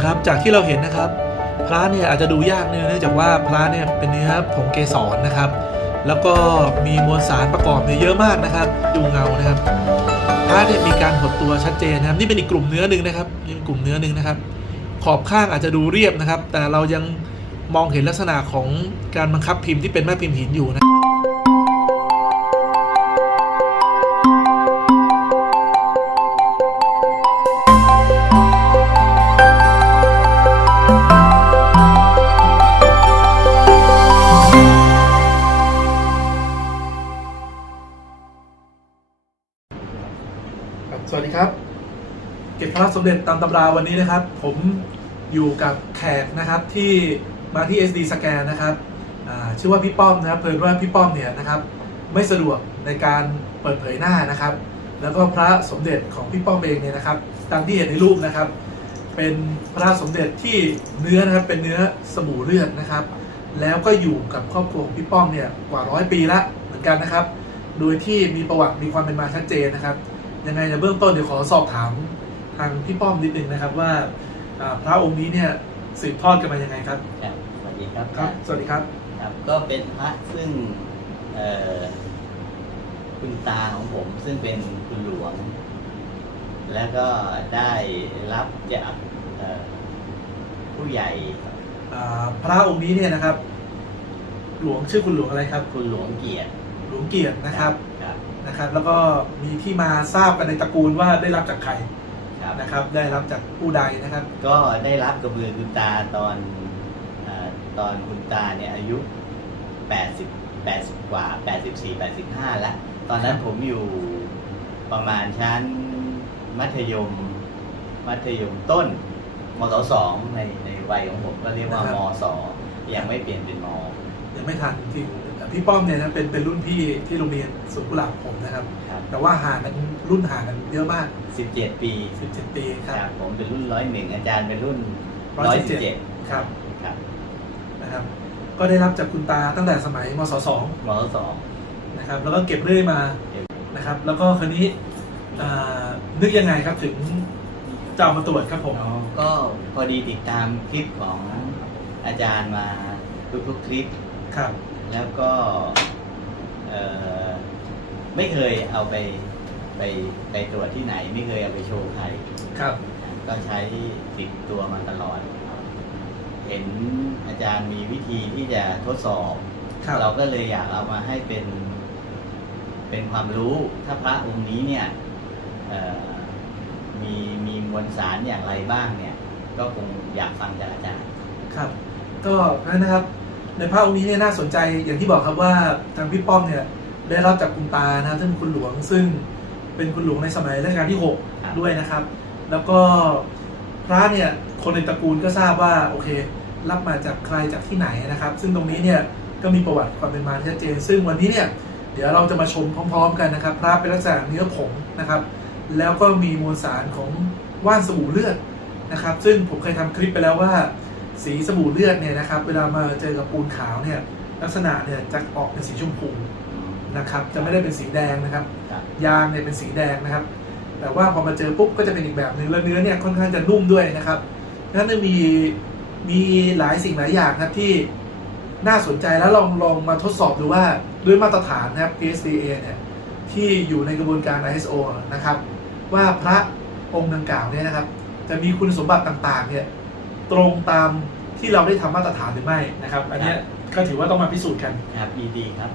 นะครับ จากที่เราเห็นนะครับ พระเนี่ยอาจจะดูยากเนื่องจากว่าพระเนี่ยเป็นเนื้อผงเกสรนะครับ แล้วก็มีมวลสารประกอบเนี่ยเยอะมากนะครับ ดูเงานะครับพระเนี่ยมีการหดตัวชัดเจนนะครับ นี่เป็นอีกกลุ่มเนื้อหนึ่งนะครับนี่เป็นกลุ่มเนื้อหนึ่งนะครับ ขอบข้างอาจจะดูเรียบนะครับ แต่เรายังมองเห็นลักษณะของการบังคับพิมพ์ที่เป็นแม่พิมพ์หินอยู่นะ ระสมเด็จตามตำราวันนี้นะครับ ผมอยู่กับแขกนะครับที่มาที่ SD สแกนนะครับชื่อว่าพี่ป้อมนะครับเพิ่นว่าพี่ป้อมเนี่ยนะครับไม่สะดวกในการเปิดเผยหน้านะครับ แล้วก็พระสมเด็จของพี่ป้อมเองเนี่ยนะครับตามที่เห็นในรูปนะครับ เป็นพระสมเด็จที่เนื้อนะครับเป็นเนื้อสบู่เลือดนะครับ แล้วก็อยู่กับครอบครัวของพี่ป้อมเนี่ยกว่าร้อยปีละเหมือนกันนะครับ โดยที่มีประวัติมีความเป็นมาชัดเจนนะครับยังไงในเบื้องต้นเดี๋ยวขอสอบถาม ทางพี่ป้อมนิดนึงนะครับว่าอ่าพระองค์นี้เนี่ยสืบทอดกันมายังไงครับครับ สวัสดีครับครับ สวัสดีครับครับก็เป็นพระซึ่งเอ่อคุณตาของผมซึ่งเป็นคุณหลวง แล้วก็ได้รับจากเอ่อผู้ใหญ่อ่าพระองค์นี้เนี่ยนะครับ หลวงชื่อคุณหลวงอะไรครับ คุณหลวงเกียรติหลวงเกียรตินะครับครับนะครับ แล้วก็มีที่มาทราบกันในตระกูลว่าได้รับจากใคร ครับ นะครับ ได้รับจากผู้ใดนะครับ ก็ได้รับกระเบือคุณตาตอนเออตอนคุณตาเนี่ยอายุ 80 80 กว่า 84 85 แล้ว ตอนนั้นผมอยู่ประมาณชั้นมัธยม มัธยมต้นมศสองในในวัยของผมก็เรียกว่านะครับมสยังไม่เปลี่ยนเป็นม ยังไม่ทันที่พี่ป้อมเนี่ยนะเป็นเป็นรุ่นพี่ที่โรงเรียนสวนกุหลาบผมนะครับ ครับ แต่ว่าห่างกันรุ่นห่างกันเยอะมาก 17 ปี17 ปีครับครับผมเป็นรุ่นร้อยหนึ่งอาจารย์เป็นรุ่น117ร้อยสิบเจ็ดครับครับนะครับ ก็ได้รับจากคุณตาตั้งแต่สมัยมศสองมศสอง นะครับ แล้วก็เก็บเรื่อยมาเก็บ นะครับ แล้วก็คราวนี้อ่านึกยังไงครับถึงจะเอามาตรวจครับผมก็พอดีติดตามคลิปของอาจารย์มาทุกๆคลิป ครับ แล้วก็เอ่อไม่เคยเอาไป ไปไปตรวจที่ไหนไม่เคยเอาไปโชว์ใคร ครับ ก็ใช้ติดตัวมาตลอด เห็นอาจารย์มีวิธีที่จะทดสอบ ครับ เราก็เลยอยากเอามาให้เป็น เป็นความรู้ถ้าพระองค์นี้เนี่ยเอ่อมีมีมวลสารอย่างไรบ้างเนี่ย ก็คงอยากฟังจากอาจารย์ ครับ ก็นั่นนะครับ ในภาพองค์นี้เนี่ยน่าสนใจอย่างที่บอกครับว่าทางพี่ป้อมเนี่ยได้รับจากคุณตานะครับซึ่งคุณหลวงซึ่ง เป็นคุณหลวงในสมัยรัชกาลที่ครับ6ด้วยนะครับ แล้วก็พระเนี่ยคนในตระกูลก็ทราบว่าโอเค รับมาจากใครจากที่ไหนนะครับ ซึ่งตรงนี้เนี่ยก็มีประวัติความเป็นมาที่ชัดเจน ซึ่งวันนี้เนี่ยเดี๋ยวเราจะมาชมพร้อม ๆ กันนะครับ พระเป็นลักษณะเนื้อผงนะครับ แล้วก็มีมวลสารของว่านสบู่เลือดนะครับ ซึ่งผมเคยทำคลิปไปแล้วว่า สีสบู่เลือดเนี่ยนะครับ เวลามาเจอกับปูนขาวเนี่ยลักษณะเนี่ยจะออกเป็นสีชมพู นะครับจะไม่ได้เป็นสีแดงนะครับครับ ยางเนี่ยเป็นสีแดงนะครับ แต่ว่าพอมาเจอปุ๊บก็จะเป็นอีกแบบหนึ่งแล้วเนื้อเนี่ยค่อนข้างจะนุ่มด้วยนะครับนั้นจะมีมีหลายสิ่งหลายอย่างนะครับที่น่าสนใจแล้วลองลองมาทดสอบดูว่าด้วยมาตรฐานนะครับ PSDA เนี่ยที่อยู่ในกระบวนการ ISO นะครับ ว่าพระองค์ดังกล่าวเนี่ยนะครับ จะมีคุณสมบัติต่างๆเนี่ยตรงตามที่เราได้ทำมาตรฐานหรือไม่นะครับ อันเนี้ยก็ถือว่าต้องมาพิสูจน์กันครับดีดีครับ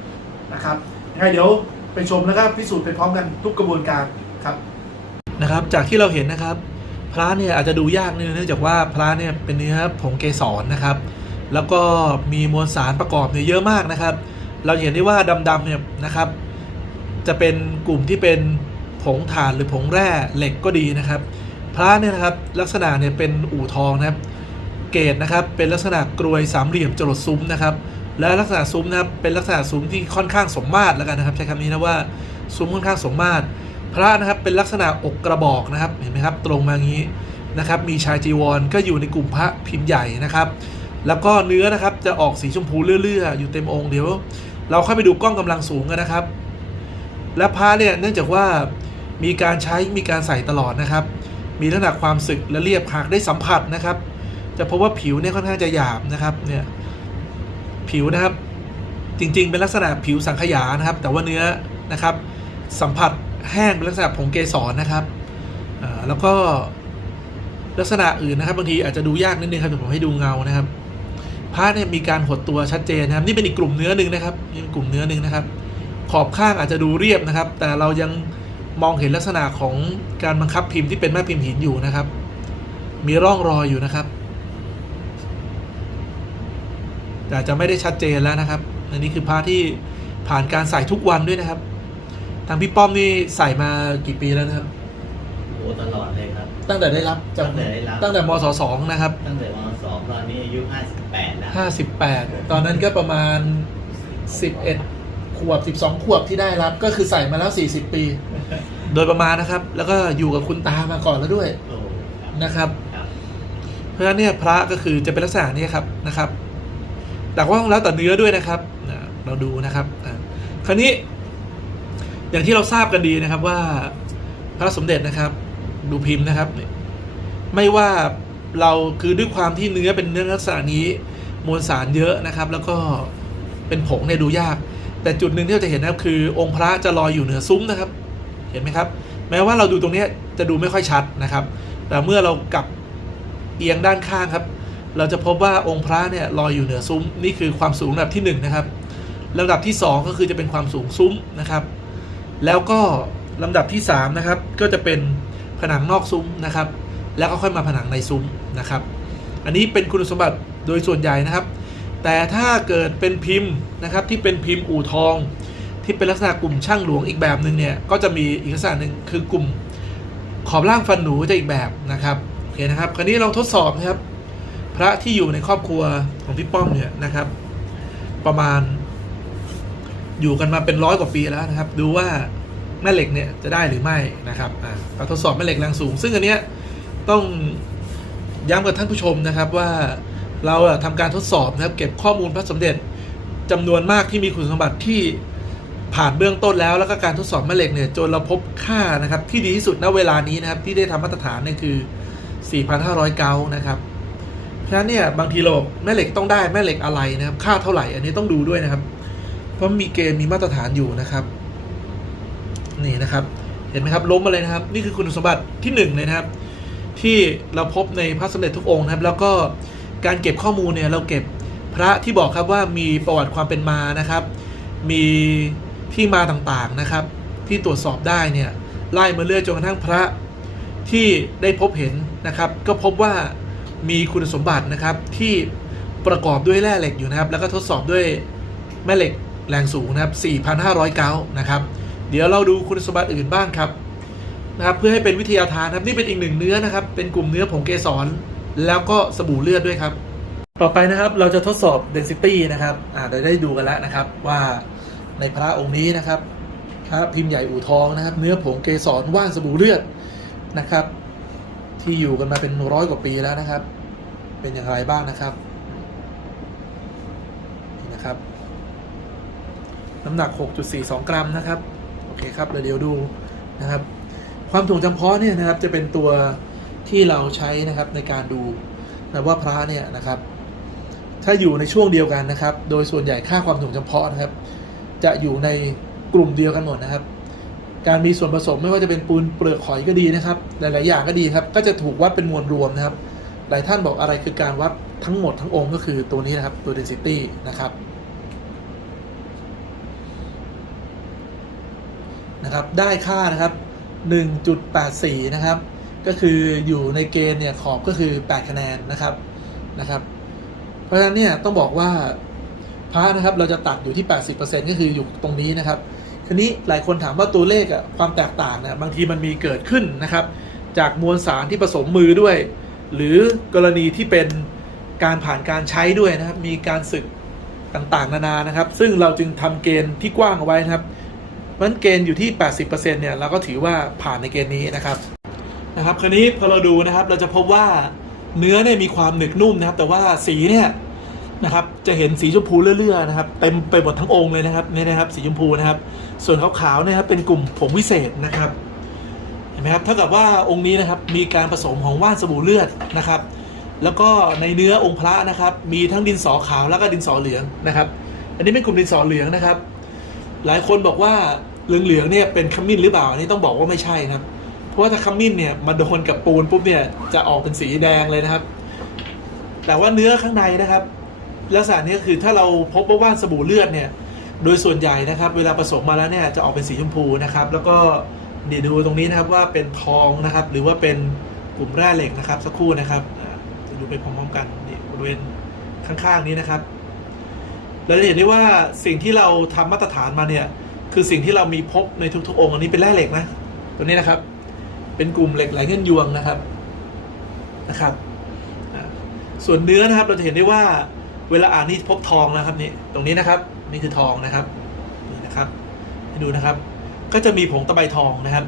นะครับ ยังไงเดี๋ยวไปชมแล้วก็พิสูจน์ไปพร้อมกันทุกกระบวนการครับนะครับ จากที่เราเห็นนะครับ พระเนี่ยอาจจะดูยากเนื่องจากว่าพระเนี่ยเป็นเนื้อผงเกสรนะครับ แล้วก็มีมวลสารประกอบเนี่ยเยอะมากนะครับ เราเห็นได้ว่าดำๆเนี่ยนะครับ จะเป็นกลุ่มที่เป็นผงถ่านหรือผงแร่เหล็กก็ดีนะครับ พระเนี่ยนะครับลักษณะเนี่ยเป็นอู่ทองนะครับ เกตนะครับเป็นลักษณะกรวยสามเหลี่ยมจรดซุ้มนะครับ และลักษณะซุ้มนะครับเป็นลักษณะซุ้มที่ค่อนข้างสมมาตรแล้วกันนะครับใช้คำนี้นะว่าซุ้มค่อนข้างสมมาตร พระนะครับเป็นลักษณะอกกระบอกนะครับเห็นไหมครับตรงมางนี้นะครับมีชายจีวรก็อยู่ในกลุ่มพระพิมพ์ใหญ่นะครับ แล้วก็เนื้อนะครับจะออกสีชมพูเลื่อยๆอยู่เต็มองค์เดี๋ยว เราเข้าไปดูกล้องกำลังสูงกันนะครับ และพระเนี่ยเนื่องจากว่ามีการใช้มีการใส่ตลอดนะครับ มีลักษณะความสึกและเรียบหากได้สัมผัสนะครับ จะพบว่าผิวเนี่ยค่อนข้างจะหยาบนะครับเนี่ย ผิวนะครับ จริง ๆ เป็นลักษณะผิวสังขยานะครับ แต่ว่าเนื้อนะครับ สัมผัสแห้งเป็นลักษณะผงเกสรนะครับแล้วก็ลักษณะอื่นนะครับบางทีอาจจะดูยากนิดนึงครับผมให้ดูเงานะครับผ้าเนี่ยมีการหดตัวชัดเจนนะครับ นี่เป็นอีกกลุ่มเนื้อหนึ่งนะครับนี่เป็นกลุ่มเนื้อหนึ่งนะครับ ขอบข้างอาจจะดูเรียบนะครับ แต่เรายังมองเห็นลักษณะของการบังคับพิมพ์ที่เป็นแม่พิมพ์หินอยู่นะครับ มีร่องรอยอยู่นะครับ แต่อาจจะไม่ได้ชัดเจนแล้วนะครับ อันนี้คือผ้าที่ผ่านการใส่ทุกวันด้วยนะครับ ทางพี่ป้อมนี่ใส่มากี่ปีแล้วนะครับ โอ้ตลอดเลยครับ ตั้งแต่ได้รับจากตั้งแต่ได้รับ ตั้งแต่มศสองนะครับตั้งแต่มสองตอนนี้อายุห้าสิบแปดแล้ว ห้าสิบแปดตอนนั้นก็ประมาณสิบเอ็ดขวบสิบสองขวบที่ได้รับ ก็คือใส่มาแล้วสี่สิบปี โดยประมาณนะครับ แล้วก็อยู่กับคุณตามาก่อนแล้วด้วยโอ้ครับนะครับ ครับ เพราะฉะนั้นเนี่ยพระก็คือจะเป็นลักษณะนี้ครับนะครับ แต่ว่าแล้วแต่เนื้อด้วยนะครับเราดูนะครับคราวนี้ อย่างที่เราทราบกันดีนะครับว่าพระสมเด็จนะครับ ดูพิมพ์นะครับ ไม่ว่าเราคือด้วยความที่เนื้อเป็นเนื้อลักษณะนี้มวลสารเยอะนะครับ แล้วก็เป็นผงเนี่ยดูยาก แต่จุดหนึ่งที่เราจะเห็นนะครับคือองค์พระจะลอยอยู่เหนือซุ้มนะครับ เห็นไหมครับ แม้ว่าเราดูตรงนี้จะดูไม่ค่อยชัดนะครับ แต่เมื่อเรากลับเอียงด้านข้างครับ เราจะพบว่าองค์พระเนี่ยลอยอยู่เหนือซุ้มนี่คือความสูงระดับที่หนึ่งนะครับลำดับที่สองก็คือจะเป็นความสูงซุ้มนะครับ แล้วก็ลำดับที่สามนะครับก็จะเป็นผนังนอกซุ้มนะครับ แล้วก็ค่อยมาผนังในซุ้มนะครับ อันนี้เป็นคุณสมบัติโดยส่วนใหญ่นะครับ แต่ถ้าเกิดเป็นพิมพ์นะครับที่เป็นพิมพ์อู่ทอง ที่เป็นลักษณะกลุ่มช่างหลวงอีกแบบหนึ่งเนี่ยก็จะมีอีกลักษณะหนึ่งคือกลุ่มขอบล่างฟันหนูจะอีกแบบนะครับโอเคนะครับ คราวนี้ลองทดสอบนะครับ พระที่อยู่ในครอบครัวของพี่ป้อมเนี่ยนะครับ ประมาณ อยู่กันมาเป็นร้อยกว่าปีแล้วนะครับ ดูว่าแม่เหล็กเนี่ยจะได้หรือไม่นะครับอ่าเราทดสอบแม่เหล็กแรงสูง ซึ่งอันเนี้ยต้องย้ำกับท่านผู้ชมนะครับว่าเราอะทำการทดสอบนะครับ เก็บข้อมูลพระสมเด็จจำนวนมากที่มีคุณสมบัติที่ผ่านเบื้องต้นแล้ว แล้วก็การทดสอบแม่เหล็กเนี่ยจนเราพบค่านะครับ ที่ดีที่สุดณเวลานี้นะครับ ที่ได้ทำมาตรฐานเนี่ยคือ 4,500 เกานะครับ ฉะนั้นเนี่ยบางทีเราบอกแม่เหล็กต้องได้แม่เหล็กอะไรนะครับค่าเท่าไหร่อันนี้ต้องดูด้วยนะครับ เพราะมีเกณฑ์มีมาตรฐานอยู่นะครับ นี่นะครับ เห็นไหมครับล้มมาเลยนะครับ นี่คือคุณสมบัติที่หนึ่งเลยนะครับ ที่เราพบในพระสมเด็จทุกองค์นะครับ แล้วก็การเก็บข้อมูลเนี่ยเราเก็บพระที่บอกครับว่ามีประวัติความเป็นมานะครับ มีที่มาต่างๆนะครับ ที่ตรวจสอบได้เนี่ยไล่มาเรื่อยจนกระทั่งพระที่ได้พบเห็นนะครับ ก็พบว่า มีคุณสมบัตินะครับที่ประกอบด้วยแร่เหล็กอยู่นะครับ แล้วก็ทดสอบด้วยแม่เหล็กแรงสูงนะครับ 4,500 เกานะครับ เดี๋ยวเราดูคุณสมบัติอื่นบ้างครับนะครับเพื่อให้เป็นวิทยาทานครับนี่เป็นอีกหนึ่งเนื้อนะครับ เป็นกลุ่มเนื้อผงเกสร แล้วก็สบู่เลือดด้วยครับ ต่อไปนะครับเราจะทดสอบ density นะครับอ่าเราได้ดูกันแล้วนะครับว่าในพระองค์นี้นะครับพระพิมพ์ใหญ่อู่ทองนะครับ เนื้อผงเกสรว่านสบู่เลือดนะครับ ที่อยู่กันมาเป็นร้อยกว่าปีแล้วนะครับ เป็นอย่างไรบ้างนะครับนี่นะครับ น้ำหนัก 6.42 กรัมนะครับ โอเคครับเดี๋ยวดูนะครับ ความถ่วงจำเพาะเนี่ยนะครับจะเป็นตัวที่เราใช้นะครับในการดูนะว่าพระเนี่ยนะครับ ถ้าอยู่ในช่วงเดียวกันนะครับ โดยส่วนใหญ่ค่าความถ่วงจำเพาะนะครับ จะอยู่ในกลุ่มเดียวกันหมดนะครับ การมีส่วนผสมไม่ว่าจะเป็นปูนเปลือกหอยก็ดีนะครับ หลาย ๆ อย่างก็ดีครับ ก็จะถูกวัดเป็นมวลรวมนะครับ หลายท่านบอกอะไรคือการวัดทั้งหมดทั้งองค์ก็คือตัวนี้นะครับตัว density นะครับนะครับได้ค่านะครับ 1.84 นะครับ ก็คืออยู่ในเกณฑ์เนี่ยขอบก็คือ 8 คะแนนนะครับนะครับ เพราะฉะนั้นเนี่ยต้องบอกว่าพระนะครับเราจะตัดอยู่ที่ 80%ก็คืออยู่ตรงนี้นะครับ ทีนี้หลายคนถามว่าตัวเลขอะความแตกต่างเนี่ยบางทีมันมีเกิดขึ้นนะครับ จากมวลสารที่ผสมมือด้วย หรือกรณีที่เป็นการผ่านการใช้ด้วยนะครับ มีการสึกต่างๆ นานานะครับ ซึ่งเราจึงทำเกณฑ์ที่กว้างเอาไว้นะครับเพราะนั่นเกณฑ์อยู่ที่ 80%เนี่ยเราก็ถือว่าผ่านในเกณฑ์นี้นะครับนะครับ คราวนี้พอเราดูนะครับเราจะพบว่าเนื้อเนี่ยมีความหนึบนุ่มนะครับ แต่ว่าสีเนี่ย นะครับ จะเห็นสีชมพูเรื่อยๆนะครับเต็มไปหมดทั้งองค์เลยนะครับเนี่ยนะครับ สีชมพูนะครับ ส่วนขาวๆเนี่ยครับเป็นกลุ่มผงวิเศษนะครับเห็นไหมครับเท่ากับว่าองค์นี้นะครับมีการผสมของว่านสบู่เลือดนะครับ แล้วก็ในเนื้อองค์พระนะครับ มีทั้งดินสอขาวแล้วก็ดินสอเหลืองนะครับ อันนี้เป็นกลุ่มดินสอเหลืองนะครับ หลายคนบอกว่าเหลืองๆเนี่ยเป็นขมิ้นหรือเปล่าอันนี้ต้องบอกว่าไม่ใช่นะครับเพราะว่าถ้าขมิ้นเนี่ยมาโดนกับปูนปุ๊บเนี่ยจะออกเป็นสีแดงเลยนะครับ แต่ว่าเนื้อข้างในนะครับ ลักษณะนี้คือถ้าเราพบว่าว่านสบู่เลือดเนี่ยโดยส่วนใหญ่นะครับ เวลาผสมมาแล้วเนี่ยจะออกเป็นสีชมพูนะครับ แล้วก็เดี๋ยวดูตรงนี้นะครับว่าเป็นทองนะครับ หรือว่าเป็นกลุ่มแร่เหล็กนะครับ สักครู่นะครับจะดูไปพร้อมๆกันนี่บริเวณข้างๆนี้นะครับเราจะเห็นได้ว่าสิ่งที่เราทำมาตรฐานมาเนี่ยคือสิ่งที่เรามีพบในทุกๆองค์อันนี้เป็นแร่เหล็กนะตัวนี้นะครับ เป็นกลุ่มเหล็กไหลเงินยวงนะครับนะครับ ส่วนเนื้อนะครับเราจะเห็นได้ว่า เวลาอ่านนี่พบทองนะครับนี่ตรงนี้นะครับ นี่คือทองนะครับนี่นะครับให้ดูนะครับ ก็จะมีผงตะไบทองนะครับ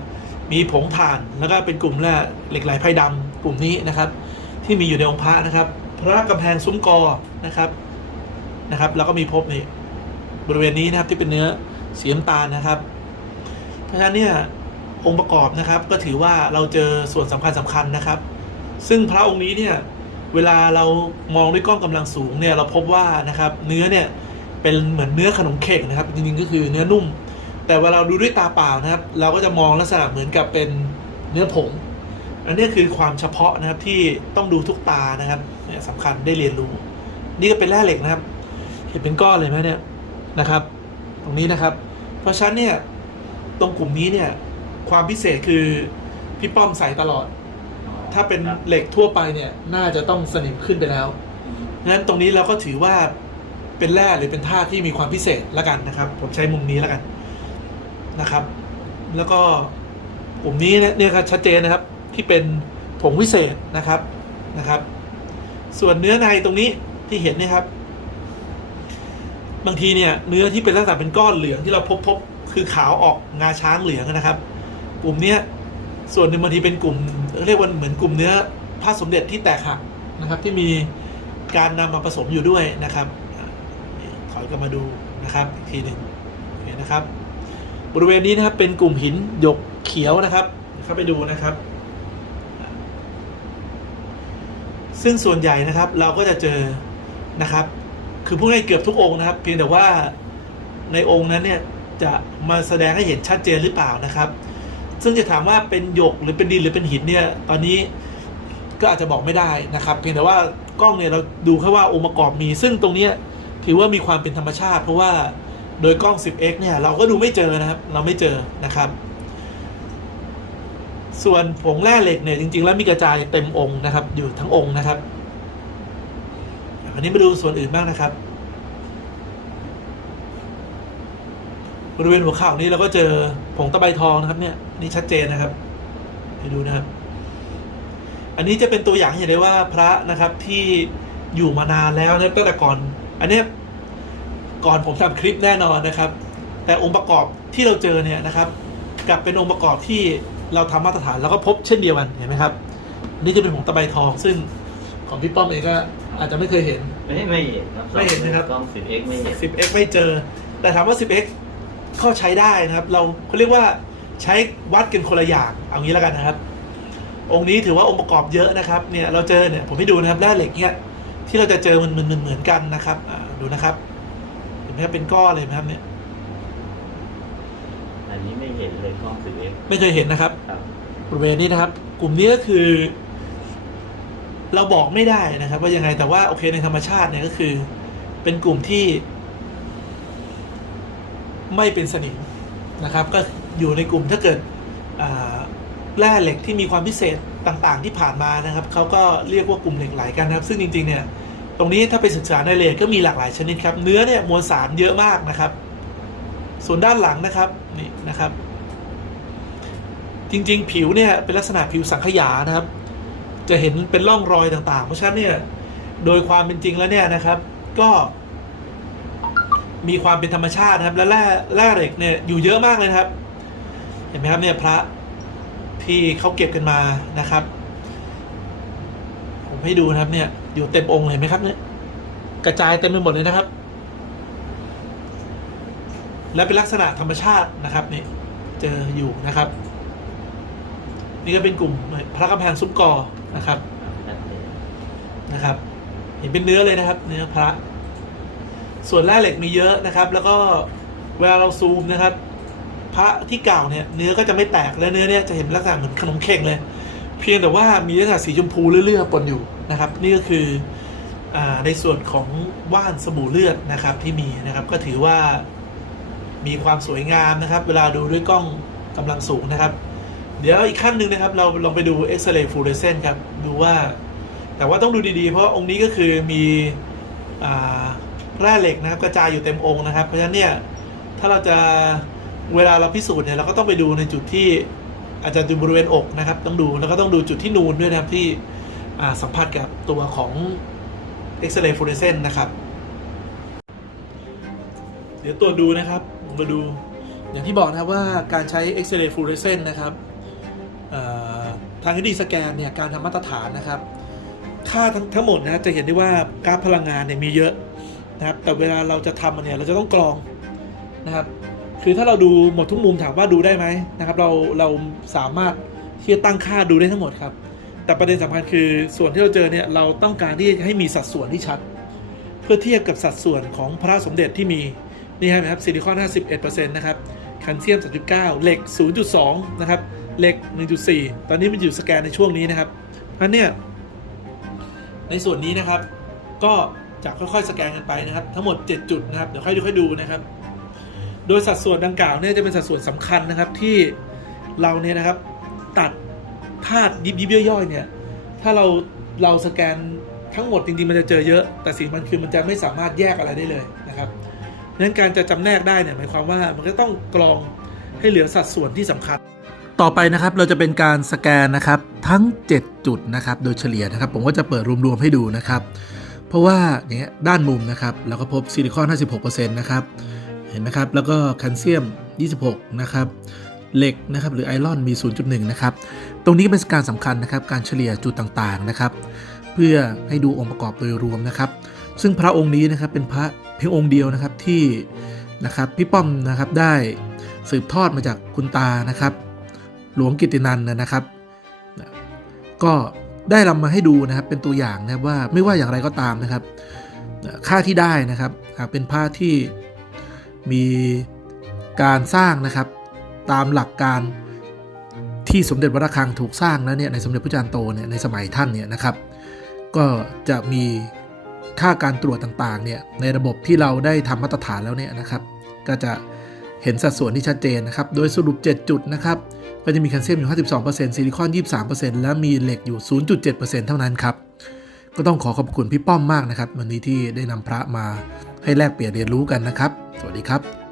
มีผงถ่านแล้วก็เป็นกลุ่มแร่เหล็กไหลไพ่ดำกลุ่มนี้นะครับ ที่มีอยู่ในองค์พระนะครับ พระกำแพงซุ้มกอนะครับนะครับ แล้วก็มีพบนี่บริเวณนี้นะครับที่เป็นเนื้อสีน้ำตาลนะครับ เพราะฉะนั้นเนี่ยองค์ประกอบนะครับก็ถือว่าเราเจอส่วนสำคัญสำคัญนะครับ ซึ่งพระองค์นี้เนี่ย เวลาเรามองด้วยกล้องกำลังสูงเนี่ยเราพบว่านะครับเนื้อเนี่ยเป็นเหมือนเนื้อขนมเค้กนะครับจริงๆก็คือเนื้อนุ่ม แต่เวลาเราดูด้วยตาเปล่านะครับ เราก็จะมองลักษณะเหมือนกับเป็นเนื้อผงอันนี้คือความเฉพาะนะครับที่ต้องดูทุกตานะครับเนี่ยสำคัญได้เรียนรู้ นี่ก็เป็นแร่เหล็กนะครับ เห็นเป็นก้อนเลยไหมเนี่ยนะครับ ตรงนี้นะครับ เพราะฉะนั้นเนี่ยตรงกลุ่มนี้เนี่ยความพิเศษคือพี่ป้อมใส่ตลอด ถ้าเป็นครับเหล็กทั่วไปเนี่ย น่าจะต้องสนิมขึ้นไปแล้วงั้นตรงนี้เราก็ถือว่าเป็นแร่หรือเป็นธาตุที่มีความพิเศษละกันนะครับ ผมใช้มุมนี้แล้วกันนะครับ แล้วก็กลุ่มนี้เนี่ยเนี่ยครับชัดเจนนะครับ ที่เป็นผงวิเศษนะครับนะครับ ส่วนเนื้อในตรงนี้ที่เห็นเนะครับ บางทีเนี่ยเนื้อที่เป็นลักษณะเป็นก้อนเหลืองที่เราพบพบคือขาวออกงาช้างเหลืองนะครับ กลุ่มเนี้ยส่วนหนึ่งบางทีเป็นกลุ่ม เรียกว่าเหมือนกลุ่มเนื้อผ้าสมเด็จที่แตกหักนะครับ ที่มีการนำมาผสมอยู่ด้วยนะครับถอยกลับมาดูนะครับอีกทีหนึ่งโอเคนะครับ บริเวณนี้นะครับเป็นกลุ่มหินหยกเขียวนะครับเข้าไปดูนะครับ ซึ่งส่วนใหญ่นะครับเราก็จะเจอนะครับ คือพูดง่ายเกือบทุกองค์นะครับ เพียงแต่ว่าในองค์นั้นเนี่ยจะมาแสดงให้เห็นชัดเจนหรือเปล่านะครับ ซึ่งจะถามว่าเป็นหยกหรือเป็นดินหรือเป็นหินเนี่ยตอนนี้ก็อาจจะบอกไม่ได้นะครับ เพียงแต่ว่ากล้องเนี่ยเราดูแค่ว่าองค์ประกอบมี ซึ่งตรงเนี้ยถือว่ามีความเป็นธรรมชาติ เพราะว่าโดยกล้อง 10x เนี่ยเราก็ดูไม่เจอนะครับ เราไม่เจอนะครับ ส่วนผงแร่เหล็กเนี่ยจริง ๆ แล้วมีกระจายเต็มองค์นะครับ อยู่ทั้งองค์นะครับ อันนี้มาดูส่วนอื่นบ้างนะครับ บริเวณหัวเข่านี้เราก็เจอผงตะไบทองนะครับเนี่ยนี่ชัดเจนนะครับให้ดูนะครับ อันนี้จะเป็นตัวอย่างให้เห็นได้ว่าพระนะครับที่อยู่มานานแล้วนะตั้งแต่ก่อน อันเนี้ยก่อนผมทำคลิปแน่นอนนะครับ แต่องค์ประกอบที่เราเจอเนี่ยนะครับกลับเป็นองค์ประกอบที่เราทำมาตรฐานแล้วก็พบเช่นเดียวกันเห็นไหมครับอันนี้จะเป็นผงตะไบทองซึ่งของพี่ป้อมเองก็อาจจะไม่เคยเห็น ไม่ไม่เห็นครับไม่เห็นนะครับกล้อง 10x ไม่เห็น 10x ไม่เจอ แต่ถามว่า 10x ก็ ใช้ได้นะครับ เราเขาเรียกว่าใช้วัดกันคนละอย่างเอางี้แล้วกันนะครับ องค์นี้ถือว่าองค์ประกอบเยอะนะครับเนี่ยเราเจอเนี่ยผมให้ดูนะครับแร่เหล็กเนี่ยที่เราจะเจอมันมันมันเหมือนกันนะครับอ่าดูนะครับเห็นไหมครับเป็นก้อนเลยไหมครับเนี่ยอันนี้ไม่เห็นเลยกล้อง 10x ไม่เคยเห็นนะครับครับบริเวณนี้นะครับ กลุ่มนี้ก็คือ เราบอกไม่ได้นะครับ ว่ายังไงแต่ว่าโอเคในธรรมชาติเนี่ยก็คือ เป็นกลุ่มที่ ไม่เป็นสนิมนะครับ ก็อยู่ในกลุ่มถ้าเกิดแร่เหล็กที่มีความพิเศษต่างๆ ที่ผ่านมานะครับเขาก็เรียกว่ากลุ่มเหล็กไหลกันนะครับ ซึ่งจริงๆเนี่ยตรงนี้ถ้าไปศึกษาในรายละเอียก็มีหลากหลายชนิดครับ เนื้อเนี่ยมวลสารเยอะมากนะครับ ส่วนด้านหลังนะครับนี่นะครับ จริงๆ ผิวเนี่ยเป็นลักษณะผิวสังขยานะครับ จะเห็นเป็นร่องรอยต่างๆ เพราะฉะนั้นเนี่ยโดยความเป็นจริงแล้วเนี่ยนะครับ ก็ มีความเป็นธรรมชาตินะครับ และแร่แร่เหล็กเนี่ยอยู่เยอะมากเลยครับ เห็นไหมครับเนี่ยพระที่เขาเก็บกันมานะครับ ผมให้ดูนะครับเนี่ย อยู่เต็มองค์เลยเห็นไหมครับเนี่ยกระจายเต็มไปหมดเลยนะครับ และเป็นลักษณะธรรมชาตินะครับนี่เจออยู่นะครับ นี่ก็เป็นกลุ่มพระกำแพงซุ้มกอนะครับนะครับ เห็นเป็นเนื้อเลยนะครับ เนื้อพระ ส่วนแร่เหล็กมีเยอะนะครับ แล้วก็เวลาเราซูมนะครับ พระที่เก่าเนี่ยเนื้อก็จะไม่แตกและเนื้อเนี่ยจะเห็นลักษณะเหมือนขนมเข่งเลย เพียงแต่ว่ามีลักษณะสีชมพูเลื่อยๆปนอยู่นะครับ นี่ก็คืออในส่วนของว่านสบู่เลือดนะครับที่มีนะครับก็ถือว่ามีความสวยงามนะครับ เวลาดูด้วยกล้องกำลังสูงนะครับ เดี๋ยวอีกขั้นหนึ่งนะครับ เราลองไปดูเอ็กซเรย์ฟลูออเรสเซนต์ครับดูว่า แต่ว่าต้องดูดีๆ เพราะองค์นี้ก็คือมีอ่า แร่เหล็กนะครับกระจายอยู่เต็มองค์นะครับ เพราะฉะนั้นเนี่ยถ้าเราจะเวลาเราพิสูจน์เนี่ยเราก็ต้องไปดูในจุดที่อาจจะดูบริเวณอกนะครับ ต้องดูแล้วก็ต้องดูจุดที่นูนด้วยนะครับที่สัมผัสกับตัวของเอ็กซเรย์ฟลูเรสเซนต์นะครับ เดี๋ยวตรวจดูนะครับมาดูอย่างที่บอกนะครับว่าการใช้เอ็กซเรย์ฟลูเรสเซนต์นะครับทาง HD สแกนเนี่ยการทำมาตรฐานนะครับ ค่าทั้งทั้งหมดนะจะเห็นได้ว่ากราฟพลังงานเนี่ยมีเยอะ นะครับ แต่เวลาเราจะทำมันเนี่ยเราจะต้องกรองนะครับ คือถ้าเราดูหมดทุกมุมถามว่าดูได้ไหมนะครับ เราเราสามารถที่จะตั้งค่าดูได้ทั้งหมดครับ แต่ประเด็นสำคัญคือส่วนที่เราเจอเนี่ยเราต้องการที่ให้มีสัดส่วนที่ชัด เพื่อเทียบกับสัดส่วนของพระสมเด็จที่มีนี่ครับซิลิคอน 51%นะครับแคลเซียม 3.9 เหล็ก 0.2 นะครับ เหล็ก 1.4 ตอนนี้มันอยู่สแกนในช่วงนี้นะครับเพราะเนี่ยในส่วนนี้นะครับก็ จะค่อยๆสแกนกันไปนะครับ ทั้งหมด 7 จุดนะครับเดี๋ยวค่อยดูค่อยดูนะครับ โดยสัดส่วนดังกล่าวเนี่ยจะเป็นสัดส่วนสำคัญนะครับที่เราเนี่ยนะครับตัดธาตุยิบยิบย่อยๆเนี่ยถ้าเราเราสแกนทั้งหมดจริงๆมันจะเจอเยอะ แต่สิ่งมันคือมันจะไม่สามารถแยกอะไรได้เลยนะครับดังนั้นการจะจำแนกได้เนี่ยหมายความว่ามันก็ต้องกรองให้เหลือสัดส่วนที่สำคัญ ต่อไปนะครับเราจะเป็นการสแกนนะครับทั้ง 7 จุดนะครับโดยเฉลี่ยนะครับ ผมก็จะเปิดรวมๆให้ดูนะครับ เพราะว่าเนี้ยด้านมุมนะครับเราก็พบซิลิคอน 56%นะครับเห็นไหมครับแล้วก็แคลเซียม 26 นะครับเหล็กนะครับหรือไอรอนมี 0.1 นะครับ ตรงนี้เป็นการสำคัญนะครับการเฉลี่ยจุดต่างๆนะครับ เพื่อให้ดูองค์ประกอบโดยรวมนะครับ ซึ่งพระองค์นี้นะครับเป็นพระเพียงองค์เดียวนะครับที่นะครับพี่ป้อมนะครับได้สืบทอดมาจากคุณตานะครับ หลวงกิตินันนะครับ ก็ ได้นำมาให้ดูนะครับเป็นตัวอย่างนะครับว่าไม่ว่าอย่างไรก็ตามนะครับ ค่าที่ได้นะครับเป็นผ้าที่มีการสร้างนะครับตามหลักการที่สมเด็จวระฆังถูกสร้างแล้วเนี่ยในสมเด็จพระจารย์โตเนี่ยในสมัยท่านเนี่ยนะครับ ก็จะมีค่าการตรวจต่างๆเนี่ยในระบบที่เราได้ทำมาตรฐานแล้วเนี่ยนะครับ ก็จะเห็นสัดส่วนที่ชัดเจนนะครับ โดยสรุป 7 จุดนะครับ ก็จะมีแคลเซียมอยู่ 52%ซิลิคอน 23%และมีเหล็กอยู่ 0.7%เท่านั้นครับ ก็ต้องขอขอบคุณพี่ป้อมมากนะครับ วันนี้ที่ได้นำพระมาให้แลกเปลี่ยนเรียนรู้กันนะครับ สวัสดีครับ